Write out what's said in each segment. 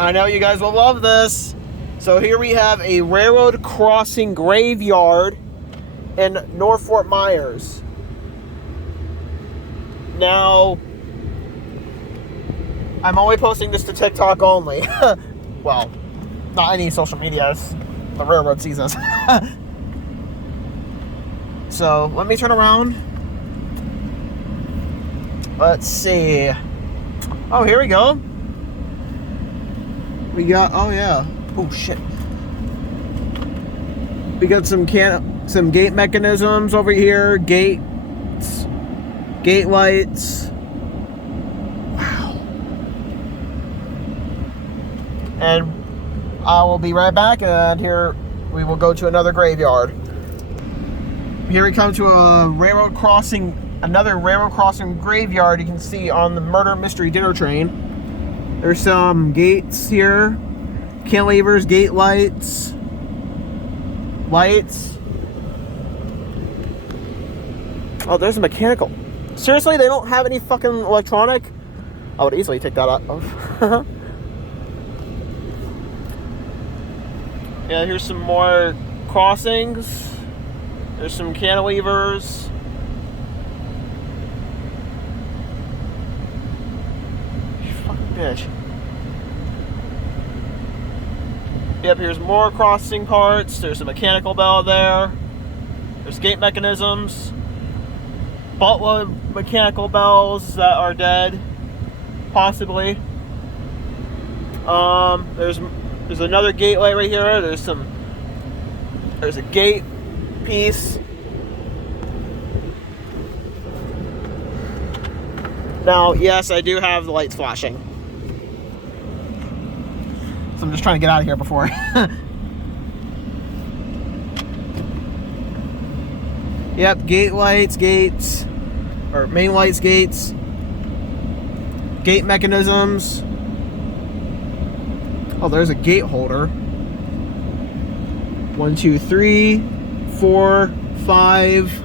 I know you guys will love this. So here we have a railroad crossing graveyard in North Fort Myers. Now, I'm only posting this to TikTok only. Well, not any social media. It's the railroad season. So, let me turn around. Let's see. Oh, here we go. We got, oh yeah. Oh shit. We got some gate mechanisms over here, gates, gate lights. Wow. And I will be right back, and here we will go to another graveyard. Here we come to a railroad crossing, another railroad crossing graveyard. You can see on the murder mystery dinner train. There's some gates here, cantilevers, gate lights. Oh, there's a mechanical. Seriously, they don't have any fucking electronic? I would easily take that off. Yeah, here's some more crossings. There's some cantilevers. You fucking bitch. Yep, here's more crossing parts. There's a mechanical bell there. There's gate mechanisms. Buttload mechanical bells that are dead. Possibly. There's another gate light right here. There's a gate piece. Now, yes, I do have the lights flashing. So I'm just trying to get out of here before. Yep, gate lights, gates, or main lights, gates, gate mechanisms. Oh, there's a gate holder. 1, 2, 3, 4, 5.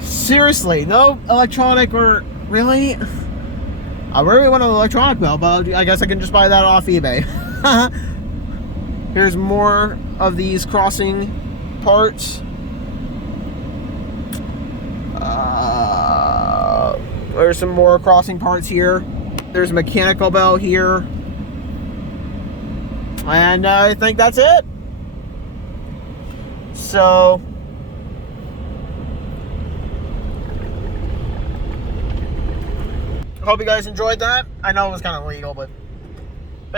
Seriously, no electronic or really? I really want an electronic bell, but I guess I can just buy that off eBay. Here's more of these crossing parts. There's some more crossing parts here. There's a mechanical bell here. And I think that's it. So, hope you guys enjoyed that. I know it was kind of illegal, but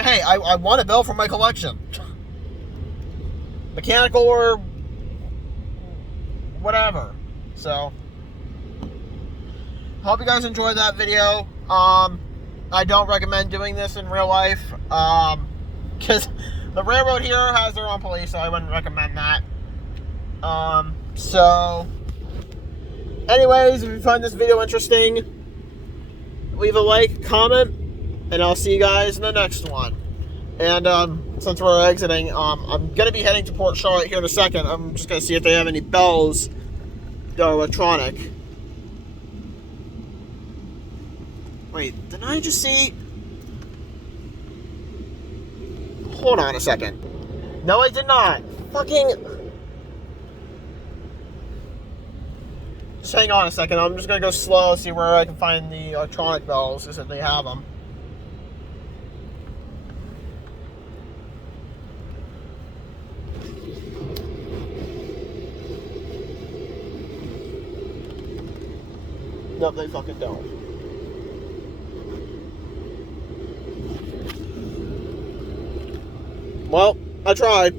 hey, I want a bell for my collection. Mechanical or whatever. So, hope you guys enjoyed that video. I don't recommend doing this in real life, because the railroad here has their own police, so I wouldn't recommend that. So, anyways, if you find this video interesting, leave a like, comment, and I'll see you guys in the next one. And since we're exiting, I'm going to be heading to Port Charlotte here in a second. I'm just going to see if they have any bells that are electronic. Wait, didn't I just see? Hold on a second. No, I did not. Fucking. Just hang on a second. I'm just going to go slow, see where I can find the electronic bells, just if they have them. Nope, they fucking don't. Well, I tried.